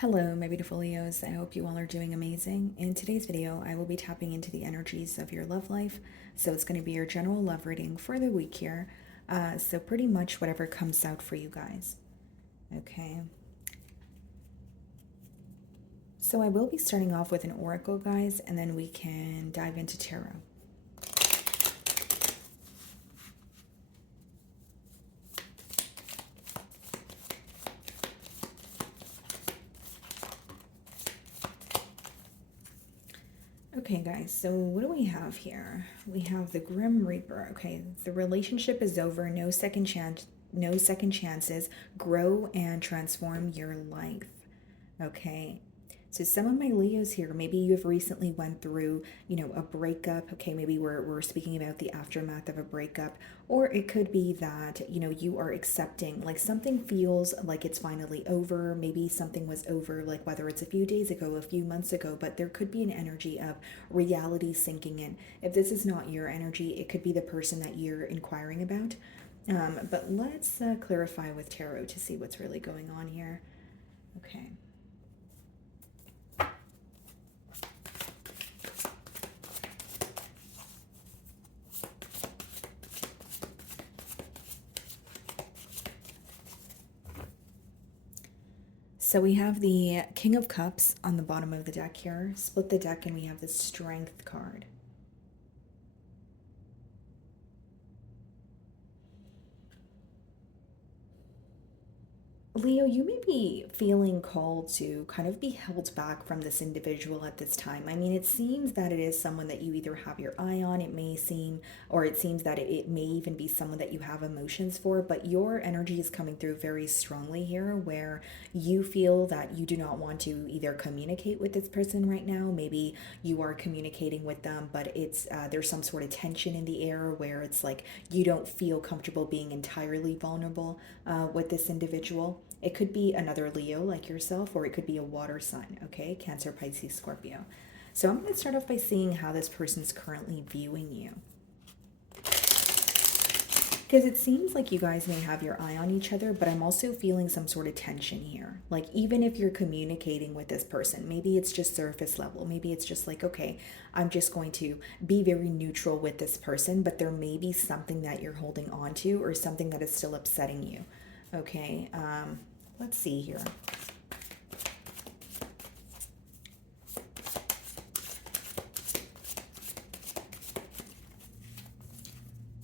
Hello, my beautiful Leos. I hope you all are doing amazing. In today's video, I will be tapping into the energies of your love life. So it's going to be your general love reading for the week here. So pretty much whatever comes out for you guys. Okay. So I will be starting off with an oracle, guys, and then we can dive into tarot. Okay, guys, so what do we have here? We have the Grim Reaper. Okay, the relationship is over. No second chance. No second chances. Grow and transform your life. Okay. So some of my Leos here, maybe you have recently went through, a breakup. Okay, maybe we're speaking about the aftermath of a breakup. Or it could be that, you are accepting, like something feels like it's finally over. Maybe something was over, like whether it's a few days ago, a few months ago, but there could be an energy of reality sinking in. If this is not your energy, it could be the person that you're inquiring about. But let's clarify with tarot to see what's really going on here. Okay. So we have the King of Cups on the bottom of the deck here. Split the deck and we have the Strength card. Leo, you may be feeling called to kind of be held back from this individual at this time. I mean, it seems that it is someone that you either have your eye on, it may seem, or it seems that it may even be someone that you have emotions for, but your energy is coming through very strongly here where you feel that you do not want to either communicate with this person right now. Maybe you are communicating with them, but it's there's some sort of tension in the air where it's like you don't feel comfortable being entirely vulnerable with this individual. It could be another Leo like yourself, or it could be a water sign, okay? Cancer, Pisces, Scorpio. So I'm going to start off by seeing how this person's currently viewing you. Because it seems like you guys may have your eye on each other, but I'm also feeling some sort of tension here. Like, even if you're communicating with this person, maybe it's just surface level. Maybe it's just like, okay, I'm just going to be very neutral with this person, but there may be something that you're holding on to or something that is still upsetting you. Okay, let's see here.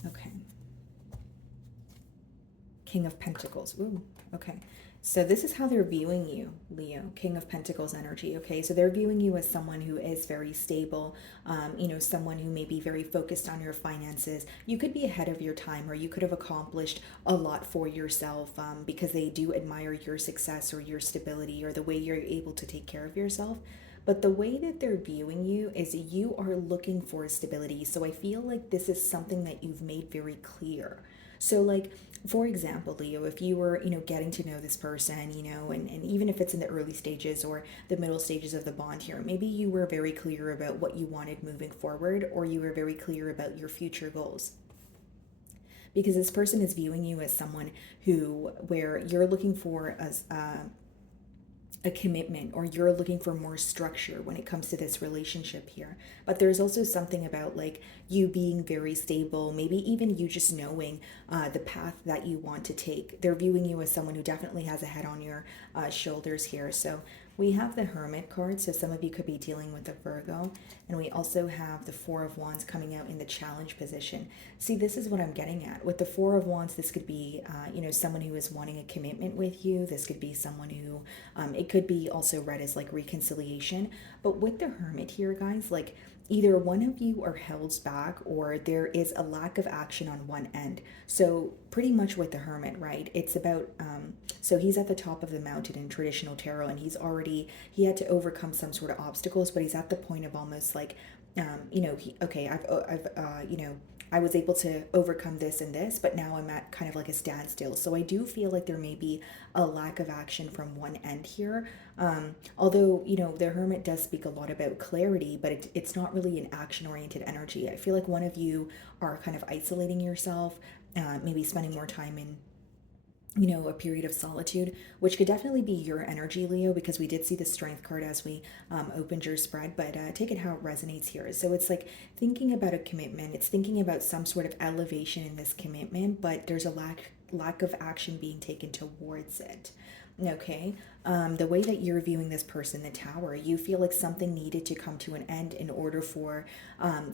Okay. King of Pentacles. Ooh, okay. So this is how they're viewing you, Leo, King of Pentacles energy, okay? So they're viewing you as someone who is very stable, someone who may be very focused on your finances. You could be ahead of your time, or you could have accomplished a lot for yourself because they do admire your success or your stability or the way you're able to take care of yourself. But the way that they're viewing you is you are looking for stability. So I feel like this is something that you've made very clear. So, like, for example, Leo, if you were, getting to know this person, and even if it's in the early stages or the middle stages of the bond here, maybe you were very clear about what you wanted moving forward, or you were very clear about your future goals. Because this person is viewing you as someone where you're looking for a commitment, or you're looking for more structure when it comes to this relationship here. But there's also something about like you being very stable, maybe even you just knowing the path that you want to take. They're viewing you as someone who definitely has a head on your shoulders here. So we have the Hermit card, so some of you could be dealing with a Virgo. And we also have the Four of Wands coming out in the challenge position. See, this is what I'm getting at. With the Four of Wands, this could be, someone who is wanting a commitment with you. This could be someone who, it could be also read as like reconciliation. But with the Hermit here, guys, like either one of you are held back or there is a lack of action on one end. So pretty much with the Hermit, right, it's about so he's at the top of the mountain in traditional tarot, and he had to overcome some sort of obstacles, but he's at the point of almost like I was able to overcome this and this, but now I'm at kind of like a standstill. So I do feel like there may be a lack of action from one end here. Although, the Hermit does speak a lot about clarity, but it's not really an action oriented energy. I feel like one of you are kind of isolating yourself, maybe spending more time in a period of solitude, which could definitely be your energy, Leo, because we did see the strength card as we opened your spread, but take it how it resonates here. So it's like thinking about a commitment, it's thinking about some sort of elevation in this commitment, but there's a lack of action being taken towards it. Okay. The way that you're viewing this person, the tower, you feel like something needed to come to an end in order for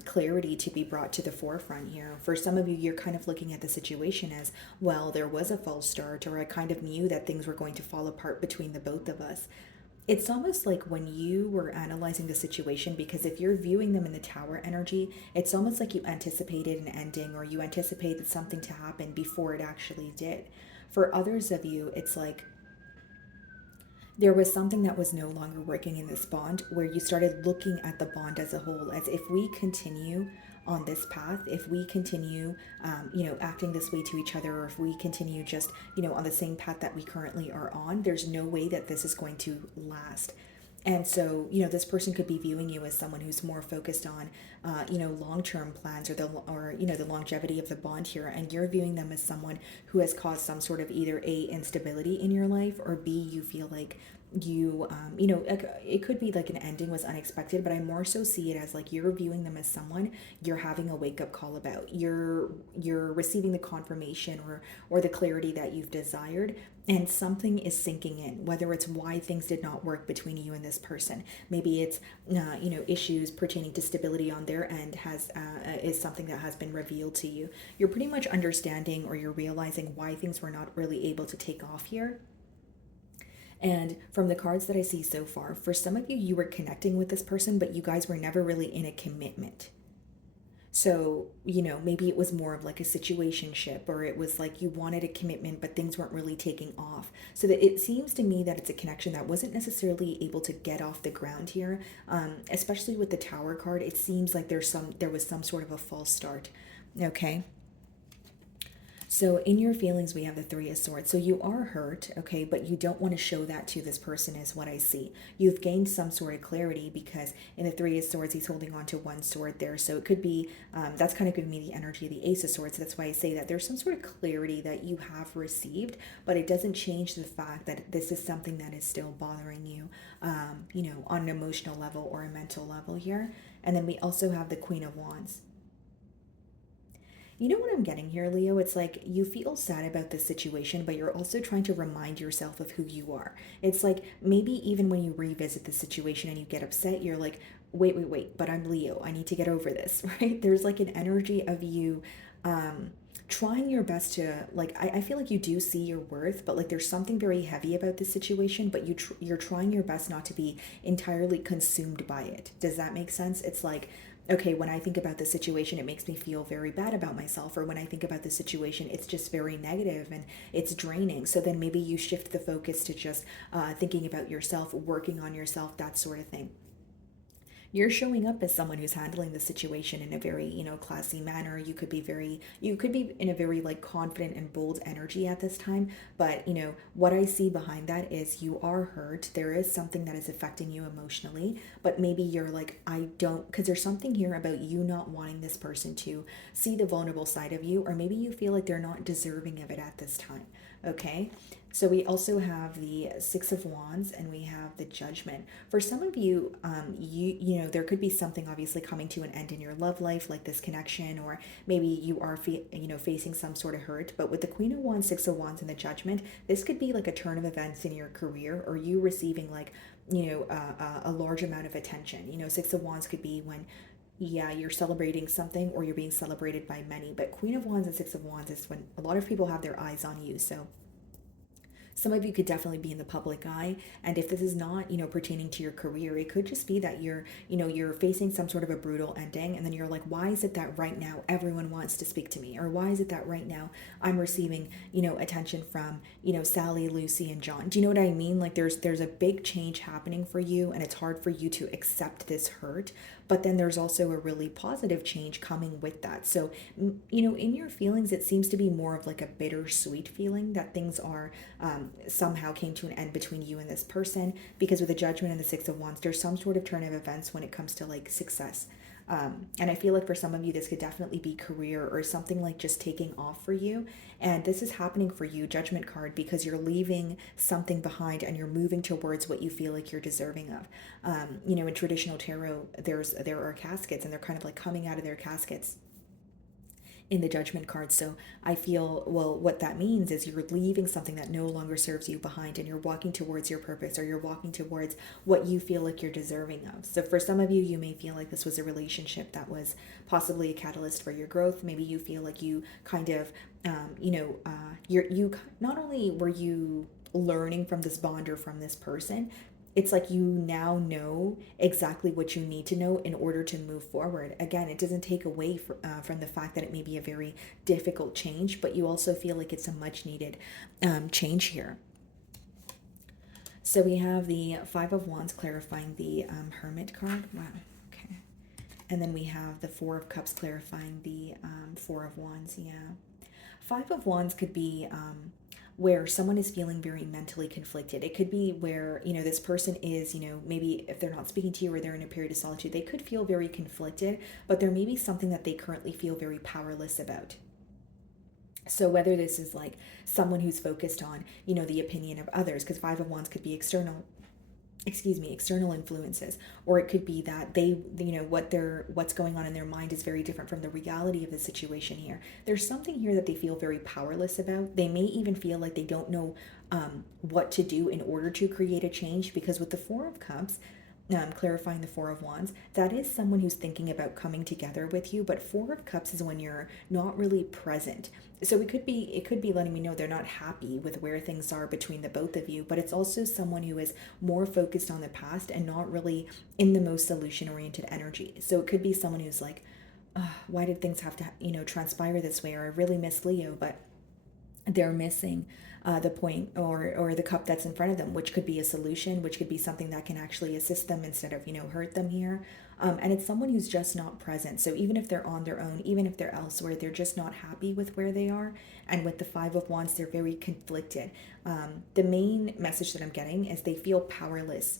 clarity to be brought to the forefront here. For some of you, you're kind of looking at the situation as, well, there was a false start, or I kind of knew that things were going to fall apart between the both of us. It's almost like when you were analyzing the situation, because if you're viewing them in the tower energy, it's almost like you anticipated an ending, or you anticipated something to happen before it actually did. For others of you, it's like there was something that was no longer working in this bond, where you started looking at the bond as a whole, as if we continue on this path, if we continue acting this way to each other, or if we continue just on the same path that we currently are on, there's no way that this is going to last. And so, this person could be viewing you as someone who's more focused on, long-term plans, or the longevity of the bond here. And you're viewing them as someone who has caused some sort of either A, instability in your life, or B, you feel like it could be like an ending was unexpected, but I more so see it as like you're viewing them as someone you're having a wake up call about. You're receiving the confirmation, or the clarity that you've desired, and something is sinking in, whether it's why things did not work between you and this person. Maybe it's issues pertaining to stability on their end has is something that has been revealed to you. You're pretty much understanding, or you're realizing why things were not really able to take off here. And from the cards that I see so far, for some of you, you were connecting with this person, but you guys were never really in a commitment. So, maybe it was more of like a situationship, or it was like you wanted a commitment, but things weren't really taking off. So that it seems to me that it's a connection that wasn't necessarily able to get off the ground here. Especially with the Tower card, it seems like there was some sort of a false start. Okay. So in your feelings, we have the Three of Swords. So you are hurt, okay, but you don't want to show that to this person, is what I see. You've gained some sort of clarity, because in the Three of Swords, he's holding on to one sword there. So it could be, that's kind of giving me the energy of the Ace of Swords. So that's why I say that there's some sort of clarity that you have received, but it doesn't change the fact that this is something that is still bothering you, on an emotional level or a mental level here. And then we also have the Queen of Wands. You know what I'm getting here, Leo? It's like you feel sad about this situation, but you're also trying to remind yourself of who you are. It's like maybe even when you revisit the situation and you get upset, you're like, wait, but I'm Leo. I need to get over this, right? There's like an energy of you trying your best to, like, I feel like you do see your worth, but like there's something very heavy about this situation, but you're trying your best not to be entirely consumed by it. Does that make sense? It's like, okay, when I think about the situation, it makes me feel very bad about myself. Or when I think about the situation, it's just very negative and it's draining. So then maybe you shift the focus to just thinking about yourself, working on yourself, that sort of thing. You're showing up as someone who's handling the situation in a very classy manner. You could be in a very like confident and bold energy at this time, but what I see behind that is you are hurt. There is something that is affecting you emotionally, but maybe you're like, I don't, because there's something here about you not wanting this person to see the vulnerable side of you, or maybe you feel like they're not deserving of it at this time. Okay. So we also have the Six of Wands, and we have the Judgment. For some of you, there could be something obviously coming to an end in your love life, like this connection, or maybe you are facing some sort of hurt. But with the Queen of Wands, Six of Wands, and the Judgment, this could be like a turn of events in your career, or you receiving like a large amount of attention. Six of Wands could be when, yeah, you're celebrating something, or you're being celebrated by many. But Queen of Wands and Six of Wands is when a lot of people have their eyes on you. So some of you could definitely be in the public eye, and if this is not pertaining to your career, it could just be that you're facing some sort of a brutal ending, and then you're like, why is it that right now everyone wants to speak to me, or why is it that right now I'm receiving attention from Sally, Lucy, and John? Do you know what I mean? Like there's a big change happening for you, and it's hard for you to accept this hurt, but then there's also a really positive change coming with that. So in your feelings, it seems to be more of like a bittersweet feeling that things are somehow came to an end between you and this person, because with the Judgment and the Six of Wands, there's some sort of turn of events when it comes to like success. And I feel like for some of you, this could definitely be career or something like just taking off for you. And this is happening for you, Judgment card, because you're leaving something behind and you're moving towards what you feel like you're deserving of. In traditional tarot, there are caskets, and they're kind of like coming out of their caskets in the Judgment card. So I feel, well, what that means is you're leaving something that no longer serves you behind, and you're walking towards your purpose, or you're walking towards what you feel like you're deserving of. So for some of you, you may feel like this was a relationship that was possibly a catalyst for your growth. Maybe you feel like you kind of, you not only were you learning from this bond or from this person, it's like you now know exactly what you need to know in order to move forward. Again, it doesn't take away from the fact that it may be a very difficult change, but you also feel like it's a much needed change here. So we have the Five of Wands clarifying the Hermit card. Wow. Okay. And then we have the Four of Cups clarifying the Four of Wands. Yeah. Five of Wands could be where someone is feeling very mentally conflicted. It could be where, this person is, maybe if they're not speaking to you or they're in a period of solitude, they could feel very conflicted, but there may be something that they currently feel very powerless about. So whether this is like someone who's focused on, the opinion of others, because Five of Wands could be external influences, or it could be that they, what's going on in their mind is very different from the reality of the situation here. There's something here that they feel very powerless about. They may even feel like they don't know what to do in order to create a change, because with the Four of Cups, clarifying the Four of Wands, that is someone who's thinking about coming together with you, but Four of Cups is when you're not really present. So it could be letting me know they're not happy with where things are between the both of you, but it's also someone who is more focused on the past and not really in the most solution oriented energy. So it could be someone who's like, why did things have to, transpire this way? Or I really miss Leo, but they're missing the point or the cup that's in front of them, which could be a solution, which could be something that can actually assist them instead of, hurt them here. And it's someone who's just not present. So even if they're on their own, even if they're elsewhere, they're just not happy with where they are. And with the Five of Wands, they're very conflicted. The main message that I'm getting is they feel powerless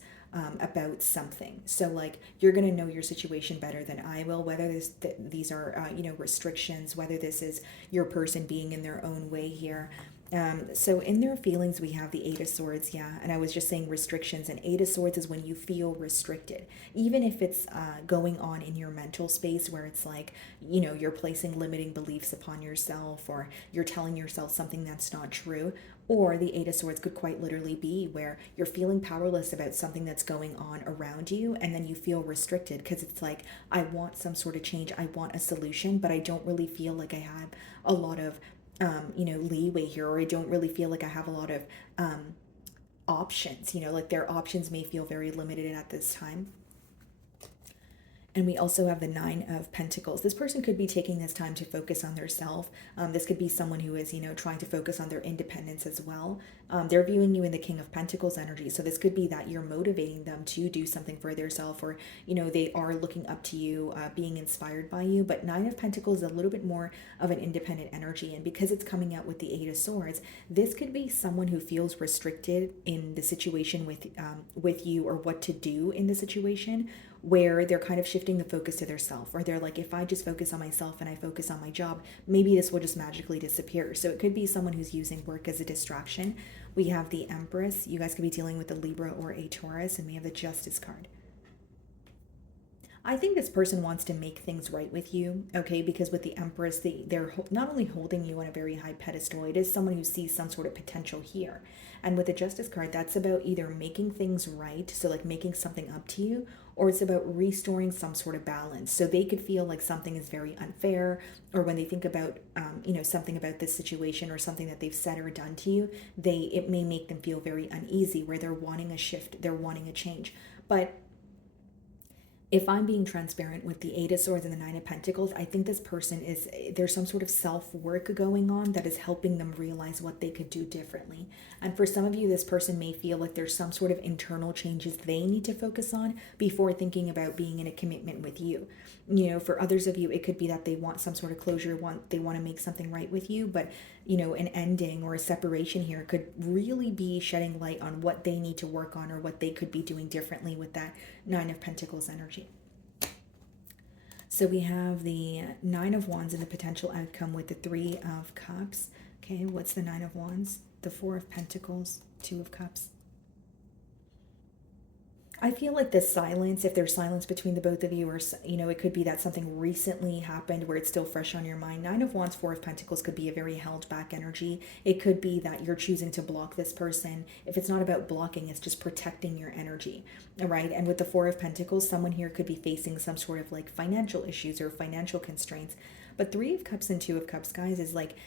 about something. So like, you're going to know your situation better than I will, whether these are, restrictions, whether this is your person being in their own way here. So in their feelings, we have the Eight of Swords, yeah, and I was just saying restrictions, and Eight of Swords is when you feel restricted, even if it's going on in your mental space where it's like, you're placing limiting beliefs upon yourself, or you're telling yourself something that's not true. Or the Eight of Swords could quite literally be where you're feeling powerless about something that's going on around you, and then you feel restricted because it's like, I want some sort of change, I want a solution, but I don't really feel like I have a lot of leeway here, or I don't really feel like I have a lot of options, like their options may feel very limited at this time. And we also have the Nine of Pentacles. This person could be taking this time to focus on their self. This could be someone who is, trying to focus on their independence as well. They're viewing you in the King of Pentacles energy. So this could be that you're motivating them to do something for themselves, or, they are looking up to you, being inspired by you. But Nine of Pentacles is a little bit more of an independent energy. And because it's coming out with the Eight of Swords, this could be someone who feels restricted in the situation with you, or what to do in the situation, where they're kind of shifting the focus to their self, or they're like, if I just focus on myself and I focus on my job, maybe this will just magically disappear. So it could be someone who's using work as a distraction. We have the Empress. You guys could be dealing with a Libra or a Taurus, and we have the Justice card. I think this person wants to make things right with you, okay? Because with the Empress, they're not only holding you on a very high pedestal, it is someone who sees some sort of potential here. And with the Justice card, that's about either making things right, so like making something up to you, or it's about restoring some sort of balance. So they could feel like something is very unfair, or when they think about, something about this situation or something that they've said or done to you, it may make them feel very uneasy, where they're wanting a shift, they're wanting a change. But if I'm being transparent with the Eight of Swords and the Nine of Pentacles, I think this person there's some sort of self-work going on that is helping them realize what they could do differently. And for some of you, this person may feel like there's some sort of internal changes they need to focus on before thinking about being in a commitment with you. For others of you, it could be that they want some sort of closure, they want to make something right with you, but an ending or a separation here could really be shedding light on what they need to work on, or what they could be doing differently with that Nine of Pentacles energy. So we have the Nine of Wands and the potential outcome with the Three of Cups. Okay, what's the Nine of Wands? The Four of Pentacles, Two of Cups. I feel like the silence, if there's silence between the both of you, or, it could be that something recently happened where it's still fresh on your mind. Nine of Wands, Four of Pentacles could be a very held back energy. It could be that you're choosing to block this person. If it's not about blocking, it's just protecting your energy, all right? And with the Four of Pentacles, someone here could be facing some sort of like financial issues or financial constraints. But Three of Cups and Two of Cups, guys, is like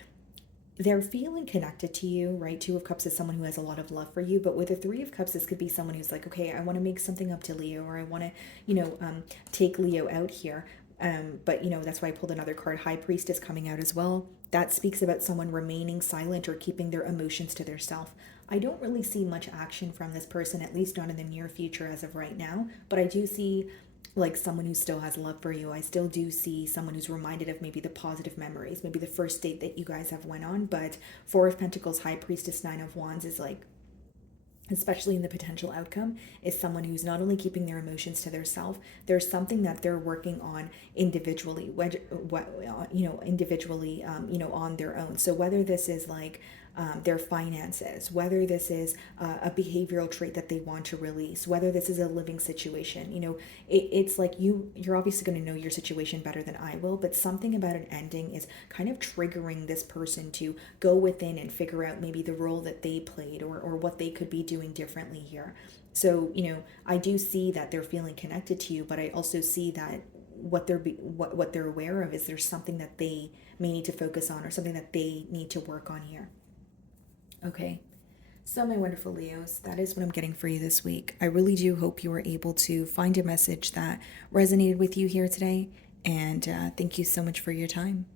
they're feeling connected to you, right? Two of Cups is someone who has a lot of love for you, but with a Three of Cups, this could be someone who's like, okay, I want to make something up to Leo, or I want to, take Leo out here. But that's why I pulled another card. High Priestess coming out as well. That speaks about someone remaining silent or keeping their emotions to themselves. I don't really see much action from this person, at least not in the near future as of right now, but I do see like someone who still has love for you. I still do see someone who's reminded of maybe the positive memories, maybe the first date that you guys have went on. But Four of Pentacles, High Priestess, Nine of Wands is like, especially in the potential outcome, is someone who's not only keeping their emotions to themselves, there's something that they're working on individually, individually, on their own. So whether this is like their finances, whether this is a behavioral trait that they want to release, whether this is a living situation, it's like you're obviously going to know your situation better than I will, but something about an ending is kind of triggering this person to go within and figure out maybe the role that they played, or what they could be doing differently here. So, I do see that they're feeling connected to you, but I also see that what they're aware of is there's something that they may need to focus on, or something that they need to work on here. Okay. So, my wonderful Leos, that is what I'm getting for you this week. I really do hope you were able to find a message that resonated with you here today. And thank you so much for your time.